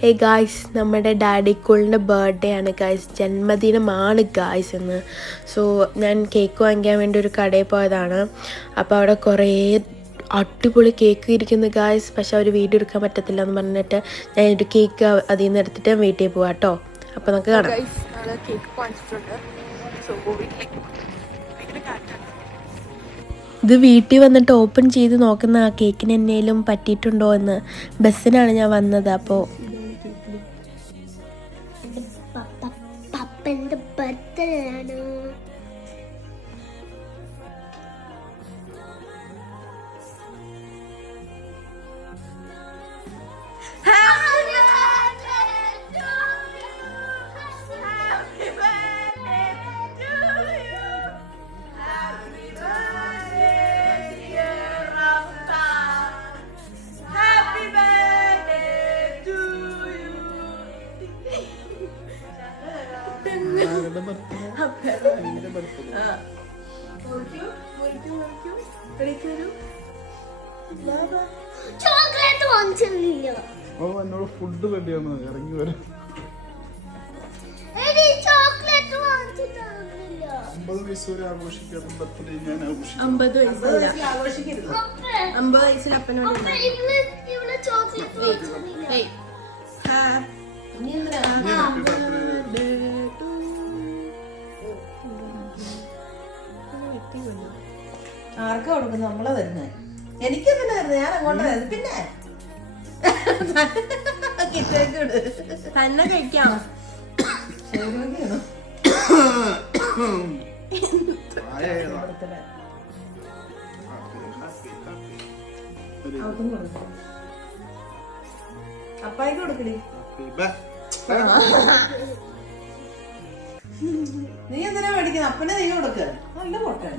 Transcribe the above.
Hey guys, നമ്മുടെ daddy കൂളിൻ്റെ birthday ആണ് guys, ജന്മദിനമാണ് ഗായ്സ് ഇന്ന്. സോ ഞാൻ കേക്ക് വാങ്ങിക്കാൻ വേണ്ടി ഒരു കടയിൽ പോയതാണ്. അപ്പോൾ അവിടെ കുറേ അടിപൊളി കേക്ക് ഇരിക്കുന്നു ഗായ്സ്. പക്ഷെ അവർ വീഡിയോ എടുക്കാൻ പറ്റത്തില്ല എന്ന് പറഞ്ഞിട്ട് ഞാൻ ഒരു കേക്ക് അതിൽ നിന്ന് എടുത്തിട്ട് വീട്ടിൽ പോവാം കേട്ടോ. അപ്പോൾ നമുക്ക് കാണാം. കേക്ക് വാങ്ങിച്ചിട്ടുണ്ട്. ഇത് വീട്ടിൽ വന്നിട്ട് ഓപ്പൺ ചെയ്ത് നോക്കുന്ന ആ കേക്കിന് എന്നേലും പറ്റിയിട്ടുണ്ടോ എന്ന്. ബസ്സിനാണ് ഞാൻ വന്നത്. അപ്പോൾ പപ്പന്റെ ബർത്ത്ഡേ ആണ്. ചോക്ലേറ്റ് വാങ്ങിച്ചില്ല. എന്നോട് ഫുഡ് റെഡിയാണ്, ഇറങ്ങി വരാം. ചോക്ലേറ്റ് വാങ്ങിച്ചിട്ടില്ല. 50 വയസ്സ് വരെ ആഘോഷിക്കാത്ത ബർത്ത്ഡേ ഞാൻ ആഘോഷിക്കും. 50 വയസ്സിൽ അപ്പന് ചോക്ലേറ്റ് വാങ്ങിച്ചില്ല. ആർക്കാ കൊടുക്കുന്നത്? നമ്മളെ തരുന്നത്. എനിക്കെന്തിനാ തരുന്നത്? ഞാൻ അങ്ങോട്ടാ തരുന്നത്. പിന്നെ തന്നെ കഴിക്കാം. അപ്പായിക്ക് കൊടുക്കടി. നീ എന്തിനാ മേടിക്കുന്നത്? അപ്പനെ നീ കൊടുക്ക. നല്ല പൊട്ടാണ്.